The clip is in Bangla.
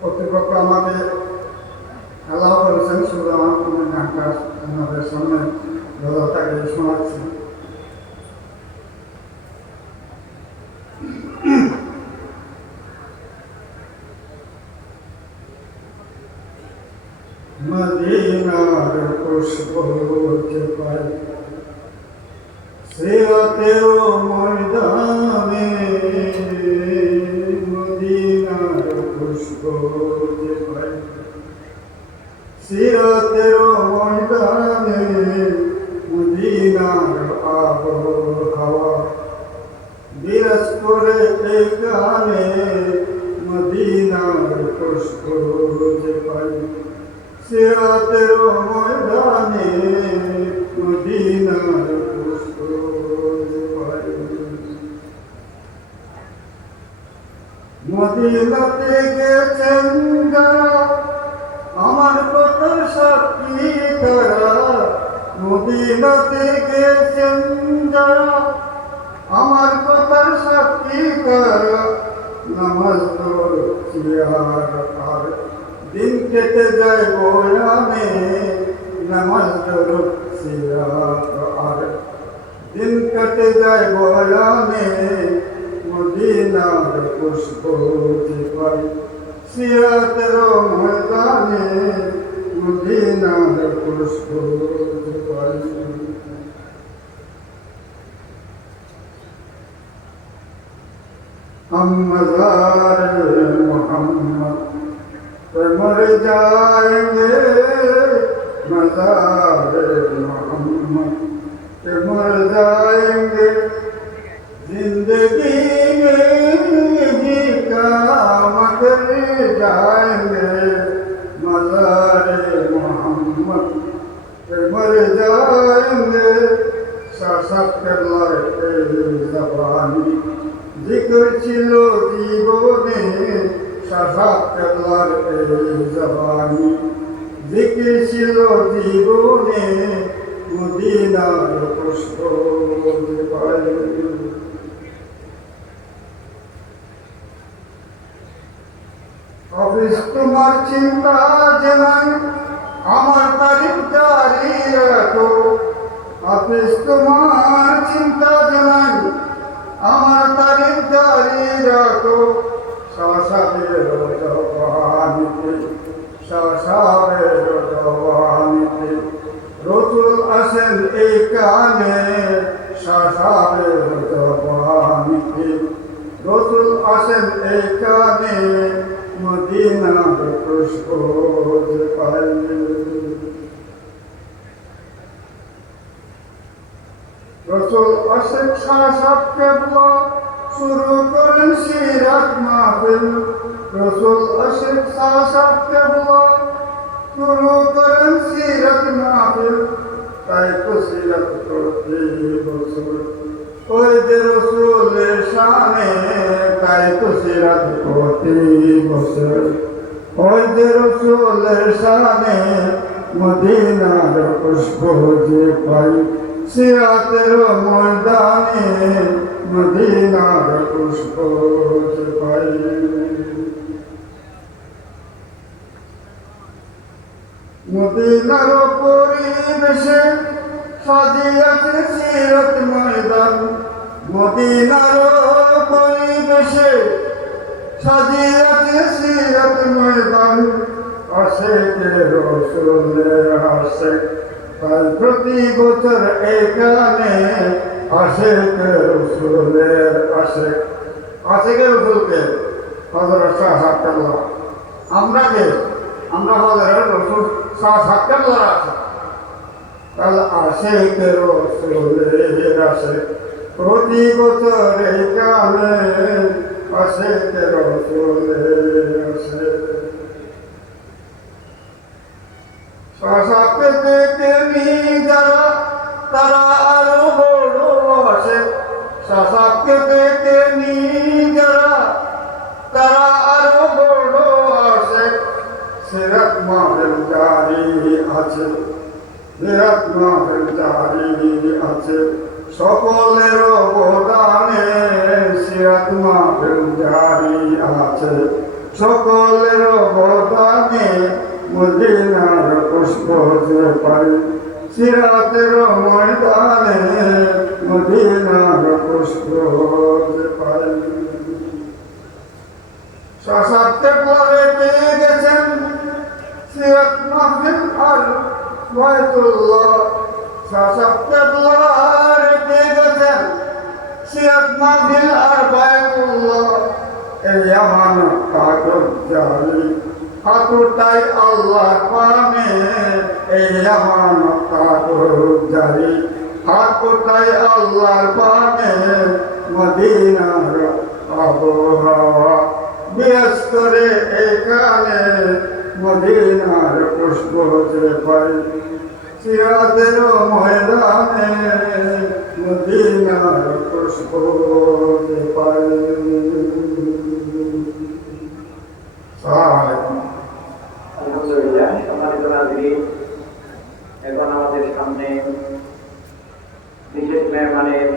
কর্তৃপক্ষ আমাকে অ্যালাউ করেছেন, শুধু আমার কোনো গানটা আপনাদের সামনে দাদাটাকে শোনাচ্ছি। মদিনার পুষ্প যে পাই সিরাতের ময়দানে, মদিনার পুষ্প যে পাই সিরাতের ময়দানে, মদিনার আবহাওয়া বিরাজ করে এখানে, মদিনার পুষ্প যে পাই সিরাতের ময়দানে, মদিনার পুষ্প যে পাই। মদিনাতে গেছেন যারা আমার কথার সাক্ষী তারা, মদিনাতে গেছেন যারা আমার কথার সাক্ষী তারা, নামাজ পড়ছি আর দিন কেটে যায় বয়ানে, নামাজ পড়ছি আর দিন কেটে যায় বয়ানে, মদিনার পুষ্প যে পাই সিরাতের ময়দানে, মদিনার পুষ্প যে পাই। हम मज़ार मोहम्मद पे मर जाएंगे, मज़ार मोहम्मद पे मर जाएंगे, जिंदगी में जी का मर जाएंगे, मज़ार मोहम्मद पे मर जाएंगे। शासक लड़के जबानी जिक्र ছিলো জীবনে, শাসক কেবলার জবানি জিক্র ছিল জীবনে, মদিনার পুষ্প যে পাই। অফিস তোমার চিন্তা যে নাই, আমার তারিখ জারি রাখো, অফিস তোমার চিন্তা যে নাই, আমার তারিখ জারি রাখো, শাসাবের জবানিতে, শাসাবের জবানিতে রসুল আসেন এই কানে, শাসাবের জবানিতে রসুল আসেন এই কানে, মদিনার পুষ্প যে পাই। রসুল আশিক শাসক কেবলা শুরু করেন সিরাত মাহফিল, রসুল আশিক শাসক কেবলা শুরু করেন সিরাত মাহফিল, তাই তো সিরাত প্রতি বছর ওই যে রসুলের শানে, তাই তো সিরাত প্রতি বছর ওই যে রসুলের শানে, মদিনার পুষ্প যে পাই সিরাতের ময়দানে, মদিনার পুষ্প যে পাই। মদিনার পরিবেশে সাজিয়াছে সিরাত ময়দান, মদিনার পরিবেশে সাজিয়াছে সিরাত ময়দান, আশেকে রসুলে আশেক তাই প্রতি বছর এখানে, আশেকে রসুলের আশেক, আশেকে রসুলকে হযরত শাহ সাক্কাল্লাহ, আমরা কে? আমরা হযরত রসুল শাহ সাক্কাল্লাহ আশেক। তাহলে আশেকে রসুলের আশেক প্রতি বছর এখানে, আশেকে রসুলের আশেক। শাসককে দেখে যারা তারা আরো বড় আশেক, শাসককে দেখে যারা তারা আরো বড় আশেক, সিরাত মাহফিল জারি আছে, সিরাত মাহফিল জারি আছে, সকলের অবদানে সিরাত মাহফিল জারি আছে, সকলের অবদানে মদিনার পুষ্প যে পাই সিরাতের ময়দানে মদিনার পুষ্প যে পাই সশব্দে পরে পেয়ে গেছেন সিরাত মাহফিল আর বাইতুল্লাহ সশব্দে পরে পেয়ে গেছেন সিরাত মাহফিল আর বাইতুল্লাহ এই আমানত কাগজ জারি হাতুটাই আল্লাহ পানে এই আমানত কাগজ জারি হাতুটাই আল্লাহর পানে মদিনার আবহাওয়া বিয়াস করে এখানে মদিনার পুষ্প যে পাই সিরাতের ময়দানে মদিনার পুষ্প যে পাই। আলহামদুলিল্লাহ, সম্মানিত নাযরিন, এখন আমাদের সামনে বিশেষ মেহমানের